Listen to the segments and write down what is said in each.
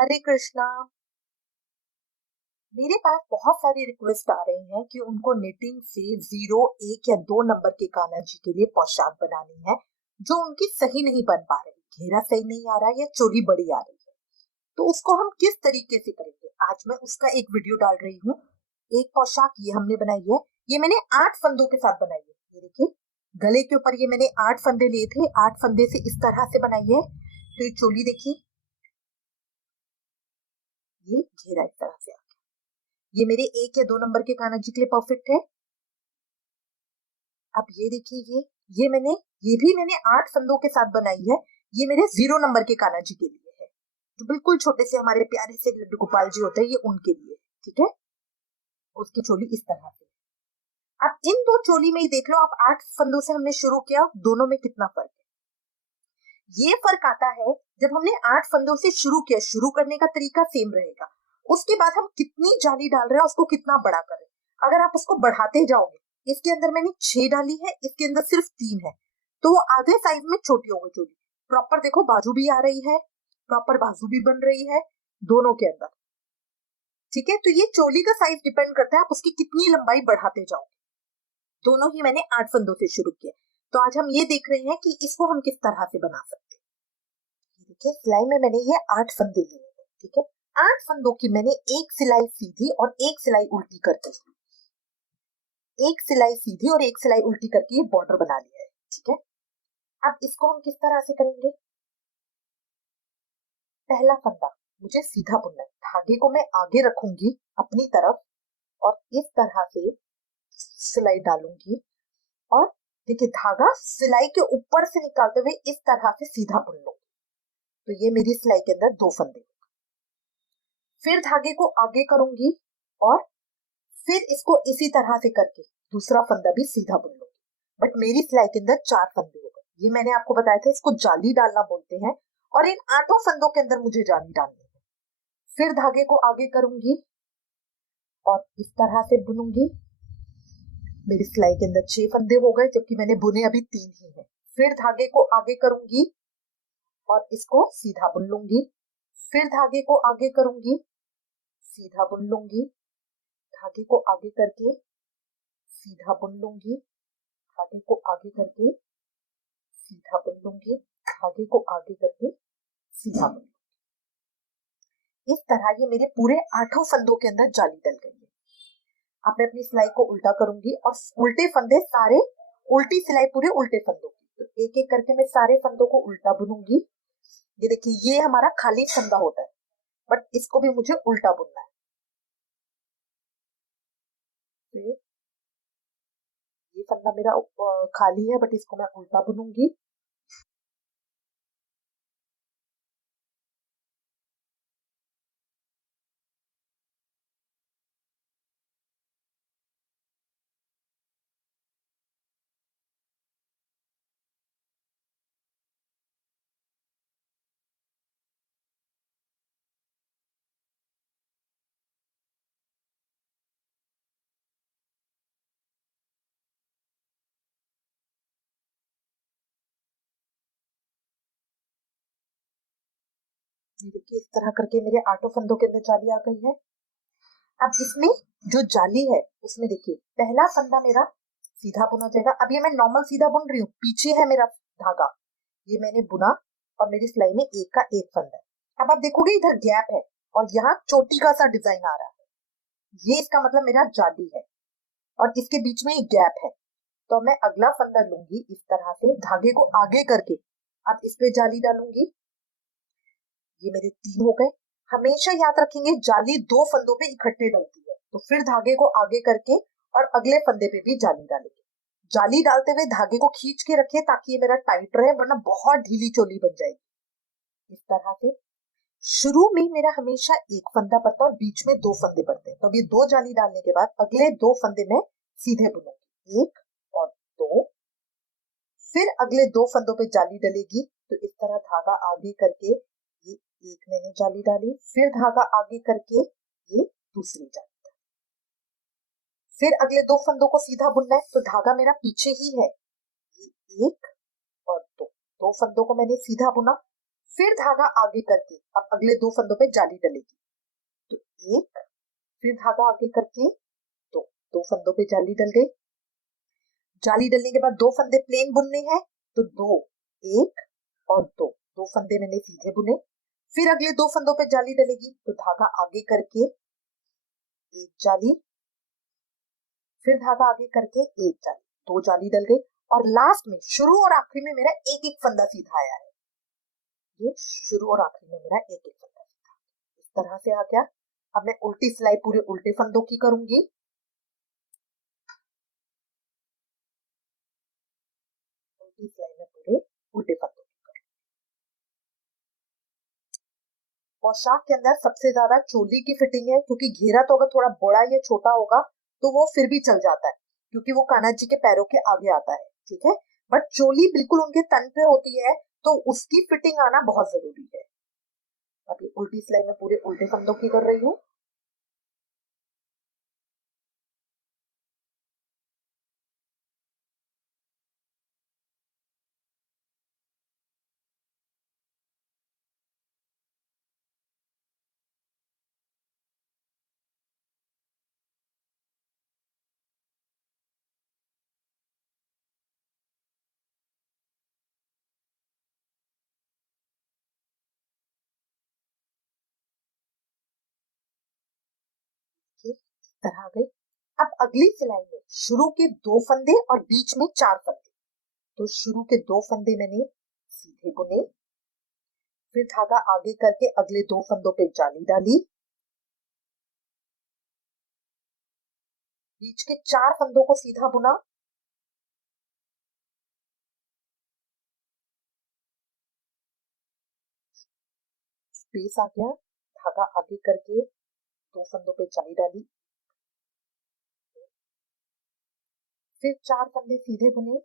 हरे कृष्णा। मेरे पास बहुत सारी रिक्वेस्ट आ रही हैं कि उनको निटिंग से 0, 1 या 2 नंबर के कान्हा जी के लिए पोशाक बनानी है जो उनकी सही नहीं बन पा रही। घेरा सही नहीं आ रहा है या चोली बड़ी आ रही है, तो उसको हम किस तरीके से करेंगे, आज मैं उसका एक वीडियो डाल रही हूँ। एक पोशाक ये हमने बनाई है, ये मैंने 8 फंदों के साथ बनाई है। ये देखिए, गले के ऊपर ये मैंने 8 फंदे लिए थे, 8 फंदे से इस तरह से बनाई है। तो ये चोली देखिए, ये घेरा इस तरह से। ये मेरे 1 या 2 नंबर के कान्हा जी के लिए परफेक्ट है। अब ये देखिए, ये भी मैंने 8 फंदों के साथ बनाई है। ये मेरे 0 नंबर के कान्हा जी के लिए है, जो बिल्कुल छोटे से हमारे प्यारे से लड्डू गोपाल जी होते हैं, ये उनके लिए। ठीक है, उसकी चोली इस तरह से। अब इन दो चोली में ही देख लो, आप 8 फंदों से हमने शुरू किया, दोनों में कितना फर्क है। ये फर्क आता है जब हमने 8 फंदों से शुरू किया, शुरू करने का तरीका सेम रहेगा, उसके बाद हम कितनी जाली डाल रहे हैं, उसको कितना बड़ा कर रहे हैं। अगर आप उसको बढ़ाते जाओगे, इसके अंदर मैंने 6 डाली है, इसके अंदर सिर्फ 3 है, तो वो आधे साइज में छोटी हो गई चोली। प्रॉपर देखो, बाजू भी आ रही है, प्रॉपर बाजू भी बन रही है दोनों के अंदर। ठीक है, तो ये चोली का साइज डिपेंड करता है आप उसकी कितनी लंबाई बढ़ाते जाओ। दोनों ही मैंने 8 फंदों से शुरू किया। तो आज हम ये देख रहे हैं कि इसको हम किस तरह से बना सकते हैं। देखिए, सिलाई में मैंने ये 8 फंदे लिए हैं। ठीक है, 8 फंदों की मैंने एक सिलाई सीधी और एक सिलाई उल्टी करके, एक सिलाई सीधी और एक सिलाई उल्टी करके ये बॉर्डर बना लिया है। ठीक है, अब इसको हम किस तरह से करेंगे। पहला फंदा मुझे सीधा बुनना है, धागे को मैं आगे रखूंगी अपनी तरफ और इस तरह से सिलाई डालूंगी। और देखिए, धागा सिलाई के ऊपर से निकालते हुए इस तरह से सीधा बुन लूंगी। तो ये मेरी सिलाई के अंदर 2 फंदे। फिर धागे को आगे करूंगी और फिर इसको इसी तरह से करके दूसरा फंदा भी सीधा बुन लूंगी। बट मेरी सिलाई के अंदर 4 फंदे हो गए। ये मैंने आपको बताया था, इसको जाली डालना बोलते हैं, और इन 8 फंदों के अंदर मुझे जाली डालनी है। फिर धागे को आगे करूंगी और इस तरह से बुनूंगी। मेरी सिलाई के अंदर 6 फंदे हो गए, जबकि मैंने बुने अभी 3 ही है। फिर धागे को आगे करूंगी और इसको सीधा बुन लूंगी। फिर धागे को आगे करूंगी, सीधा बुन लूंगी, धागे को आगे करके सीधा बुन लूंगी, धागे को आगे करके सीधा बुन लूंगी, धागे को आगे करके सीधा बुन लूंगी। इस तरह ये मेरे पूरे 8 फंदों के अंदर जाली डल गई है। अब मैं अपनी सिलाई को उल्टा करूंगी और उल्टे फंदे सारे, उल्टी सिलाई पूरे उल्टे फंदों की। तो एक एक करके मैं सारे फंदों को उल्टा बुनूंगी। ये देखिए, ये हमारा खाली फंदा होता है, बट इसको भी मुझे उल्टा बुनना है। तो ये फंदा मेरा खाली है, बट इसको मैं उल्टा बुनूंगी। ये देखिए, इस तरह करके मेरे 8 फंदों के अंदर जाली आ गई है। अब इसमें जो जाली है उसमें देखिए, पहला फंदा मेरा सीधा बुना जाएगा। अब ये मैं नॉर्मल सीधा बुन रही हूँ, पीछे है मेरा धागा, ये मैंने बुना और मेरी सिलाई में एक का एक फंदा है। अब आप देखोगे इधर गैप है और यहाँ चोटी का सा डिजाइन आ रहा है, ये इसका मतलब मेरा जाली है और इसके बीच में एक गैप है। तो मैं अगला फंदा लूंगी इस तरह से, धागे को आगे करके अब इस पे जाली डालूंगी। ये मेरे 3 हो गए। हमेशा याद रखेंगे, जाली 2 फंदों पे इकट्ठे डलती है। तो फिर धागे को आगे करके और अगले फंदे पे भी जाली डालेंगे। जाली डालते हुए धागे को खींच के रखिए ताकि ये मेरा टाइट रहे, वरना बहुत ढीली चोली बन जाएगी। इस तरह से शुरू में मेरा हमेशा एक फंदा पड़ता है और बीच में 2 फंदे पड़ते हैं। तो अब ये 2 जाली डालने के बाद अगले 2 फंदे में सीधे बुनूंगी, 1 और 2। फिर अगले 2 फंदों पे जाली डलेगी। तो इस तरह धागा आगे करके ये एक मैंने जाली डाली, फिर धागा आगे करके ये दूसरी जाली डाली। फिर अगले 2 फंदों को सीधा बुनना है, तो धागा मेरा पीछे ही है, ये 1 और 2, 2 फंदों को मैंने सीधा बुना। फिर धागा आगे करके अब अगले दो फंदों पे जाली डलेगी, तो एक, फिर धागा आगे करके तो दो फंदों पे जाली डल गई। जाली डलने के बाद दो फंदे प्लेन बुनने हैं, तो दो, एक और दो, दो फंदे मैंने सीधे बुने। फिर अगले दो फंदों पे जाली डलेगी, तो धागा आगे करके एक जाली, फिर धागा आगे करके एक जाली, दो जाली डल गई। और लास्ट में शुरू और आखिरी में मेरा एक एक फंदा सीधा आया है। ये शुरू और आखिरी में मेरा एक एक फंदा सीधा इस तरह से आ गया। अब मैं उल्टी सिलाई पूरे उल्टे फंदों की करूंगी। उल्टी सिलाई में पूरे उल्टे फंदों की करूंगी। पोशाक के अंदर सबसे ज्यादा चोली की फिटिंग है, क्योंकि घेरा तो अगर थोड़ा बड़ा या छोटा होगा तो वो फिर भी चल जाता है, क्योंकि वो कान्हा जी के पैरों के आगे आता है, ठीक है। बट चोली बिल्कुल उनके तन पे होती है, तो उसकी फिटिंग आना बहुत जरूरी है। अभी उल्टी सिलाई में पूरे उल्टे फंदों की कर रही हूँ। इस तरह आ गई। अब अगली सिलाई में शुरू के दो फंदे और बीच में चार फंदे, तो शुरू के दो फंदे मैंने सीधे बुने, फिर धागा आगे करके अगले दो फंदों पे जाली डाली, बीच के चार फंदों को सीधा बुना, स्पेस आ गया, धागा आगे करके दो फंदों पे जाली डाली, फिर चार फंदे सीधे बुने,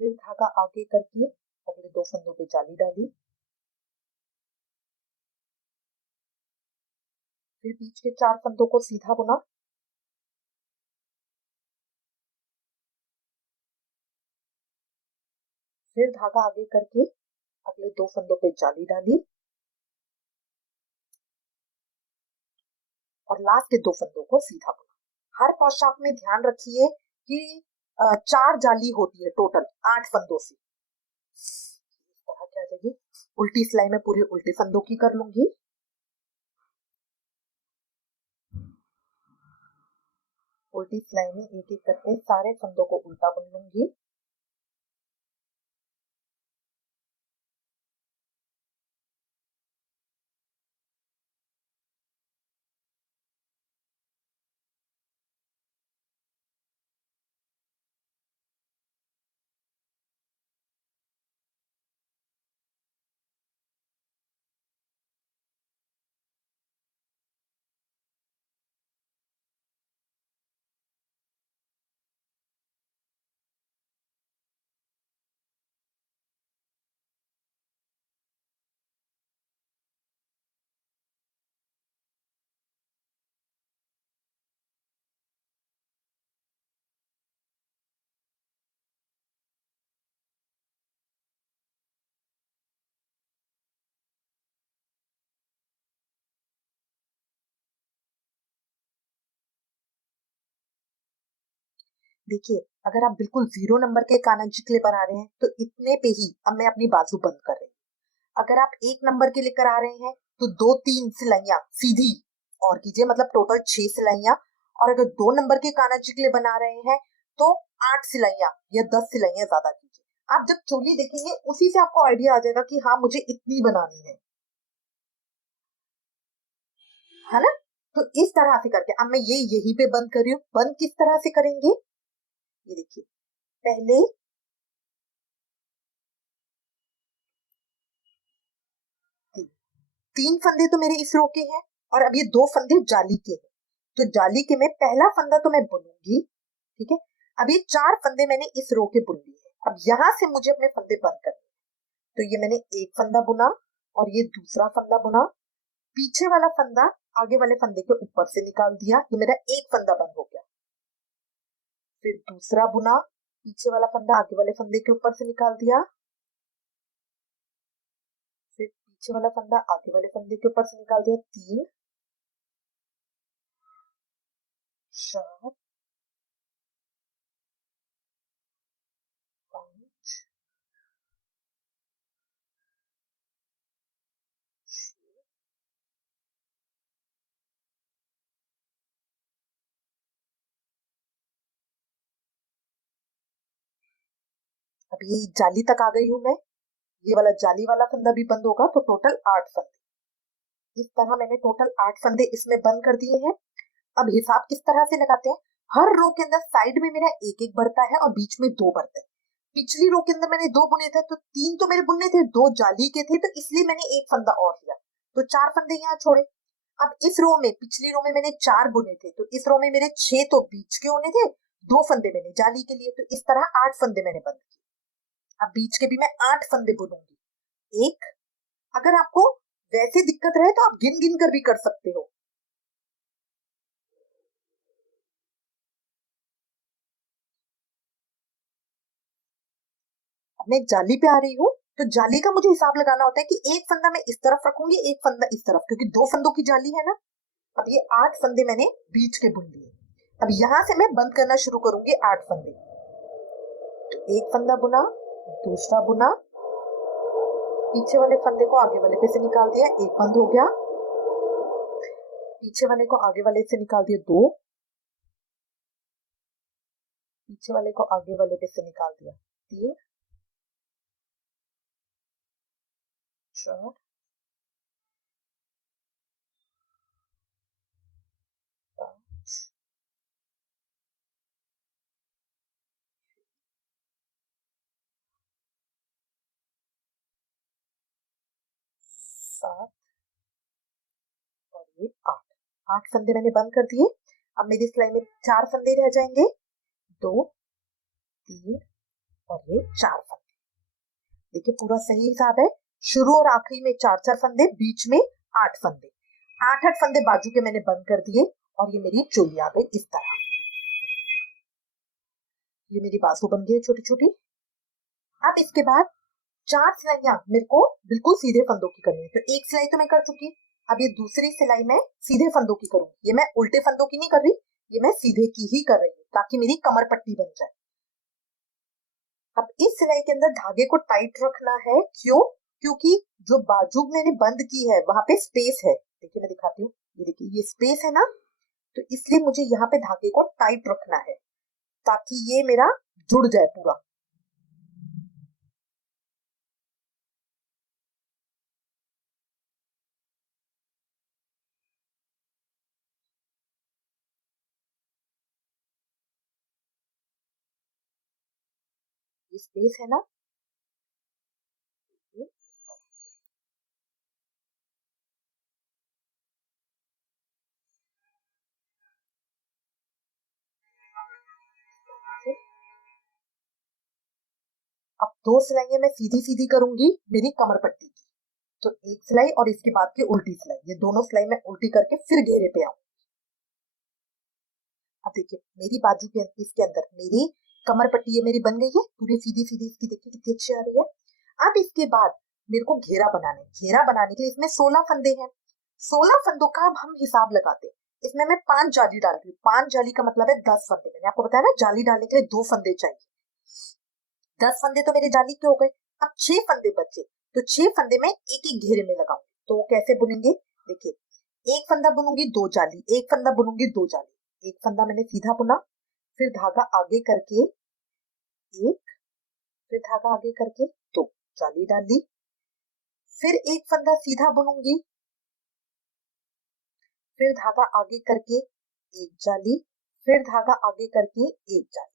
फिर धागा आगे करके अगले दो फंदों पे जाली डाली, फिर बीच के चार फंदों को सीधा बुना, फिर धागा आगे करके अगले दो फंदों पे जाली डाली, और लास्ट के दो फंदों को सीधा बुना। हर पोशाक में ध्यान रखिए कि चार जाली होती है टोटल 8 फंदों से। इस तरह क्या जाएगी। उल्टी सिलाई में पूरे उल्टे फंदों की कर लूंगी। उल्टी सिलाई में एक एक करके सारे फंदों को उल्टा बुन लूंगी। देखिए, अगर आप बिल्कुल 0 नंबर के कान्हा जी के लिए बना रहे हैं तो इतने पे ही अब मैं अपनी बाजू बंद कर रही हूँ। अगर आप 1 नंबर के लेकर आ रहे हैं तो 2-3 सिलाइयां सीधी और कीजिए, मतलब टोटल 6 सिलाइयां। और अगर 2 नंबर के कान्हा जी के लिए बना रहे हैं तो 8 सिलाइयां या 10 सिलाइयां ज्यादा कीजिए। आप जब चोली देखेंगे उसी से आपको आइडिया आ जाएगा कि हाँ मुझे इतनी बनानी है ना। तो इस तरह से करके अब मैं ये यहीं पे बंद कर रही हूँ। बंद किस तरह से करेंगे, ये देखिए। पहले तीन फंदे तो मेरे इस रो के हैं और अब ये दो फंदे जाली के हैं, तो जाली के में पहला फंदा तो मैं बुनूंगी, ठीक है। अब ये चार फंदे मैंने इस रो के बुन लिए हैं। अब यहां से मुझे अपने फंदे बंद करने हैं। तो ये मैंने एक फंदा बुना और ये दूसरा फंदा बुना, पीछे वाला फंदा आगे वाले फंदे के ऊपर से निकाल दिया, ये मेरा एक फंदा बंद हो गया। फिर दूसरा बुना, पीछे वाला फंदा आगे वाले फंदे के ऊपर से निकाल दिया, फिर पीछे वाला फंदा आगे वाले फंदे के ऊपर से निकाल दिया, 3 4 5 अब ये जाली तक आ गई हूं मैं। ये वाला जाली वाला फंदा भी बंद होगा तो टोटल 8 फंदे। इस तरह मैंने टोटल 8 फंदे इसमें बंद कर दिए हैं। अब हिसाब किस तरह से लगाते हैं, हर रो के अंदर साइड में मेरा एक एक बढ़ता है और बीच में 2 बढ़ते हैं। पिछली रो के अंदर मैंने 2 बुने थे तो 3 तो मेरे बुनने थे, 2 जाली के थे, तो इसलिए मैंने एक फंदा और लिया, तो 4 फंदे यहाँ छोड़े। अब इस रो में, पिछली रो में मैंने 4 बुने थे, तो इस रो में मेरे 6 तो बीच के होने थे, 2 फंदे मैंने जाली के लिए, तो इस तरह 8 फंदे मैंने बंद किए। अब बीच के भी मैं 8 फंदे बुनूंगी। एक, अगर आपको वैसे दिक्कत रहे तो आप गिन गिन कर भी कर सकते हो। अब मैं जाली पे आ रही हूँ, तो जाली का मुझे हिसाब लगाना होता है कि एक फंदा मैं इस तरफ रखूंगी, एक फंदा इस तरफ, क्योंकि 2 फंदों की जाली है ना। अब ये 8 फंदे मैंने बीच के बुन लिए। अब यहां से मैं बंद करना शुरू करूंगी 8 फंदे। तो एक फंदा बुना, दूसरा बुना, पीछे वाले फंदे को आगे वाले पे से निकाल दिया, एक बंद हो गया, पीछे वाले को आगे वाले से निकाल दिया, 2, पीछे वाले को आगे वाले पे से निकाल दिया, 3 4 5 7 और ये 8। 8 फंदे मैंने बंद कर दिए। अब मेरी सिलाई में 4 फंदे रह जाएंगे, 2 3 और ये 4 फंदे। देखिए पूरा सही हिसाब है, शुरू और आखिरी में 4 फंदे, बीच में 8 फंदे, 8 फंदे बाजू के मैंने बंद कर दिए और ये मेरी चोली आ गई इस तरह। ये मेरी बाजू बन गई छोटी छोटी। अब इसके बाद 4 सिलाइयां मेरे को बिल्कुल सीधे फंदों की करनी है, तो एक सिलाई तो मैं कर चुकी। अब ये दूसरी सिलाई मैं सीधे फंदों की करूंगी। ये मैं उल्टे फंदों की नहीं कर रही, ये मैं सीधे की ही कर रही हूँ ताकि मेरी कमर पट्टी बन जाए। अब इस सिलाई के अंदर धागे को टाइट रखना है, क्यों? क्योंकि जो बाजू मैंने बंद की है वहां पे स्पेस है। देखिए मैं दिखाती हूँ, ये देखिए ये स्पेस है ना, तो इसलिए मुझे यहाँ पे धागे को टाइट रखना है ताकि ये मेरा जुड़ जाए पूरा। ये स्पेस है ना, ये से। अब 2 सिलाइयां मैं सीधी सीधी करूंगी मेरी कमर पट्टी की, तो एक सिलाई और इसके बाद की उल्टी सिलाई, ये दोनों सिलाई मैं उल्टी करके फिर घेरे पे आऊं। अब देखिए मेरी बाजू के इसके अंदर मेरी कमर पट्टी ये मेरी बन गई है पूरी सीधी सीधी, इसकी देखिए कितनी अच्छी आ रही है। अब इसके बाद मेरे को घेरा बनाना है। घेरा बनाने के लिए इसमें 16 फंदे हैं, 16 फंदों का अब हम हिसाब लगाते हैं। इसमें मैं 5 जाली डाल रही हूँ, 5 जाली का मतलब है 10 फंदे। मैंने आपको बताया ना जाली डालने के लिए 2 फंदे चाहिए, 10 फंदे तो मेरे जाली के हो गए। अब 6 फंदे बचे, तो 6 फंदे में एक एक घेरे में लगाऊंगी। तो वो कैसे बुनेंगे, देखिए एक फंदा बुनूंगी 2 जाली, एक फंदा बुनूंगी 2 जाली, एक फंदा मैंने सीधा बुना, फिर धागा आगे करके एक, फिर धागा आगे करके 2 जाली डाल दी, फिर एक फंदा सीधा बुनूंगी, फिर धागा आगे करके एक जाली, फिर धागा आगे करके एक जाली,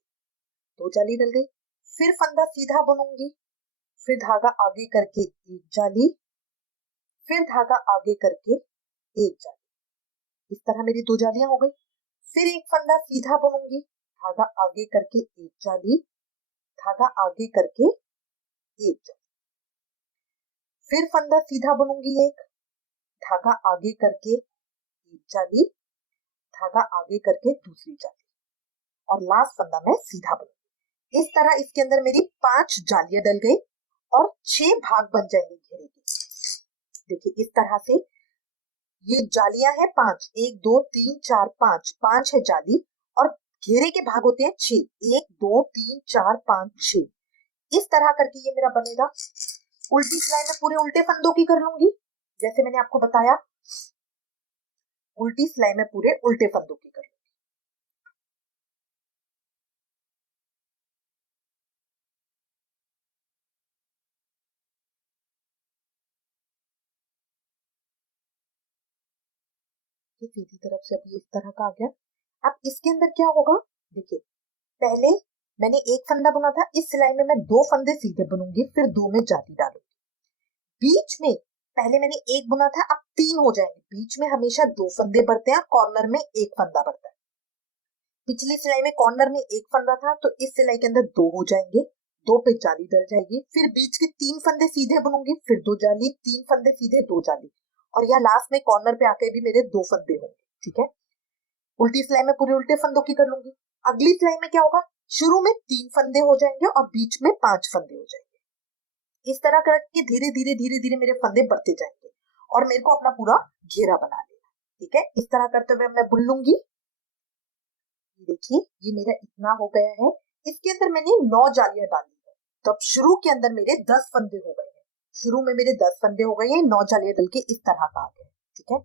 2 जाली डल गई, फिर फंदा सीधा बुनूंगी, फिर धागा आगे करके एक जाली, फिर धागा आगे करके एक जाली। इस तरह मेरी 2 जालियां हो गई। फिर एक फंदा सीधा बुनूंगी, धागा आगे करके एक जाली, धागा आगे करके एक जाली, फिर फंदा सीधा बुनूंगी एक, धागा आगे करके एक जाली, धागा आगे करके दूसरी जाली, और लास्ट फंदा मैं सीधा बुनूंगी। इस तरह इसके अंदर मेरी 5 जालियां डल गई और 6 भाग बन जाएंगे घेरे के। देखिए इस तरह से ये जालियां है 5, 1 2 3 4 5 है जाली और घेरे के भाग होते हैं 6, 1 2 3 4 5 6। इस तरह करके ये मेरा बनेगा। उल्टी सिलाई में पूरे उल्टे फंदों की कर लूंगी, जैसे मैंने आपको बताया उल्टी सिलाई में पूरे उल्टे फंदों की कर लूंगी। सीधी तरफ से अभी इस तरह का आ गया। अब इसके अंदर क्या होगा, देखिए पहले मैंने एक फंदा बुना था, इस सिलाई में मैं 2 फंदे सीधे बुनूंगी, फिर 2 में जाली डालूंगी। बीच में पहले मैंने एक बुना था, अब 3 हो जाएंगे। बीच में हमेशा 2 फंदे बढ़ते हैं, कॉर्नर में एक फंदा बढ़ता है। पिछली सिलाई में कॉर्नर में एक फंदा था, तो इस सिलाई के अंदर 2 हो जाएंगे, 2 पे जाली डल जाएगी। फिर बीच के 3 फंदे सीधे बुनूंगी, फिर 2 जाली, 3 फंदे सीधे, 2 जाली, और यहाँ लास्ट में कॉर्नर पे आके भी मेरे 2 फंदे होंगे। ठीक है, उल्टी सिलाई में पूरे उल्टे फंदों की कर लूंगी। अगली सिलाई में क्या होगा, शुरू में 3 फंदे हो जाएंगे और बीच में 5 फंदे हो जाएंगे। इस तरह करके धीरे धीरे धीरे धीरे मेरे फंदे बढ़ते जाएंगे और मेरे को अपना पूरा घेरा बना लेना। ठीक है, इस तरह करते हुए मैं बुन लूंगी। देखिए ये मेरा इतना हो गया है। इसके अंदर मैंने 9 जालियां डाली है, तो अब शुरू के अंदर मेरे 10 फंदे हो गए हैं। शुरू में मेरे 10 फंदे हो गए हैं, 9 जालियां डल के इस तरह का आ गया। ठीक है,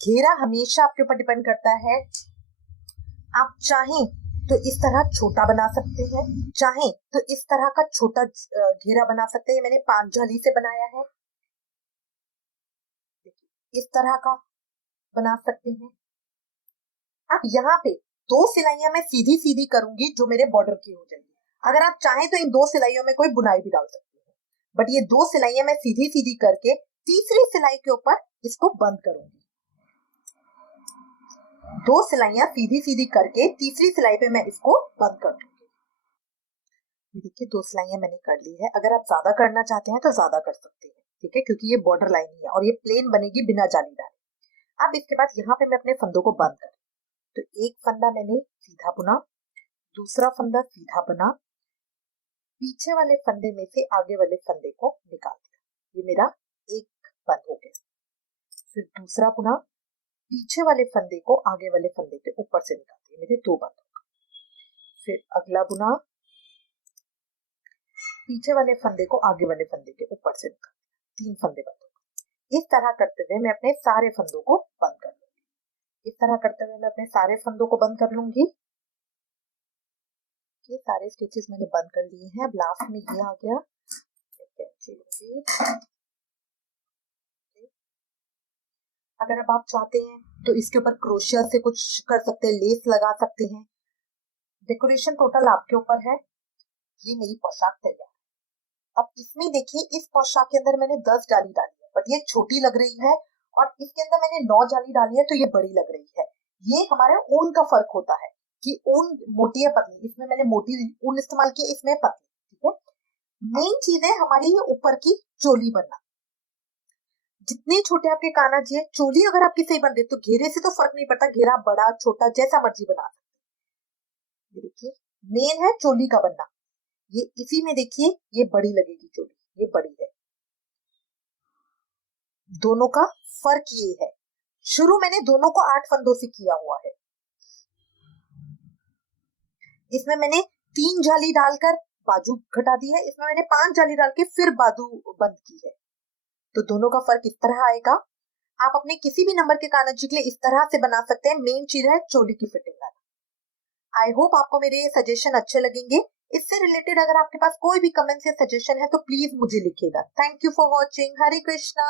घेरा हमेशा आपके ऊपर डिपेंड करता है। आप चाहें तो इस तरह छोटा बना सकते हैं, चाहें तो इस तरह का छोटा घेरा बना सकते हैं। मैंने 5 जाली से बनाया है, इस तरह का बना सकते हैं। अब यहाँ पे 2 सिलाइयां मैं सीधी सीधी करूंगी जो मेरे बॉर्डर की हो जाएगी। अगर आप चाहें तो इन 2 सिलाइयों में कोई बुनाई भी डाल सकते हैं, बट ये 2 सिलाइयां मैं सीधी सीधी करके तीसरी सिलाई के ऊपर इसको बंद करूंगी। 2 सिलाइयां सीधी सीधी करके तीसरी सिलाई पे मैं इसको बंद कर दूंगी। देखिए 2 सिलाइयां मैंने कर ली है। अगर आप ज्यादा करना चाहते हैं तो ज्यादा कर सकते हैं। ठीक है, क्योंकि ये बॉर्डर लाइन ही है और ये प्लेन बनेगी बिना जाली डाले। अब इसके बाद यहाँ पे मैं अपने फंदों को बंद कर, तो एक फंदा मैंने सीधा बुना, दूसरा फंदा सीधा बना, पीछे वाले फंदे में से आगे वाले फंदे को निकाल दिया। ये मेरा एक बंद हो गया। फिर दूसरा बुना, पीछे वाले फंदे को आगे वाले फंदे के ऊपर से निकाल दिया, मेरे 2 बंद हो गए। फिर अगला बुना, पीछे वाले फंदे को आगे वाले फंदे के ऊपर से निकाल दिया, 3 फंदे बंद हो गए। इस तरह करते हुए मैं अपने सारे फंदों को बंद कर लूंगी। इस तरह करते हुए मैं अपने सारे फंदों को बंद कर लूंगी। ये सारे स्टिचेस मैंने बंद कर लिए हैं। अब लास्ट में ये आ गया। अगर अब आप चाहते हैं तो इसके ऊपर क्रोशिया से कुछ कर सकते हैं, लेस लगा सकते हैं। डेकोरेशन टोटल आपके ऊपर है। ये मेरी पोशाक तैयार। अब इसमें देखिए, इस पोशाक के अंदर मैंने 10 जाली डाली है, बट ये छोटी लग रही है, और इसके अंदर मैंने 9 जाली डाली है तो ये बड़ी लग रही है। ये हमारे ऊन का फर्क होता है कि ऊन मोटी है पतली। इसमें मैंने मोटी ऊन इस्तेमाल की, इसमें पतली। ठीक है, मेन चीज है हमारी ये ऊपर की चोली बनना। जितने छोटे आपके कान्हा जी है, चोली अगर आपकी सही बन रही तो घेरे से तो फर्क नहीं पड़ता, घेरा बड़ा छोटा जैसा मर्जी बना सकते। देखिए मेन है चोली का बनना। ये इसी में देखिए ये बड़ी लगेगी चोली, ये बड़ी है। दोनों का फर्क ये है। शुरू मैंने दोनों को 8 फंदों से किया हुआ है। इसमें मैंने 3 जाली डालकर बाजू घटा दी है, इसमें मैंने 5 जाली डाल के फिर बाजू बंद की है। तो दोनों का फर्क इस तरह आएगा। आप अपने किसी भी नंबर के कान्हा जी के लिए इस तरह से बना सकते हैं। मेन चीज है चोली की फिटिंग लाना। आई होप आपको मेरे ये सजेशन अच्छे लगेंगे। इससे रिलेटेड अगर आपके पास कोई भी कमेंट या सजेशन है तो प्लीज मुझे लिखिएगा। Thank you for watching. Hare Krishna.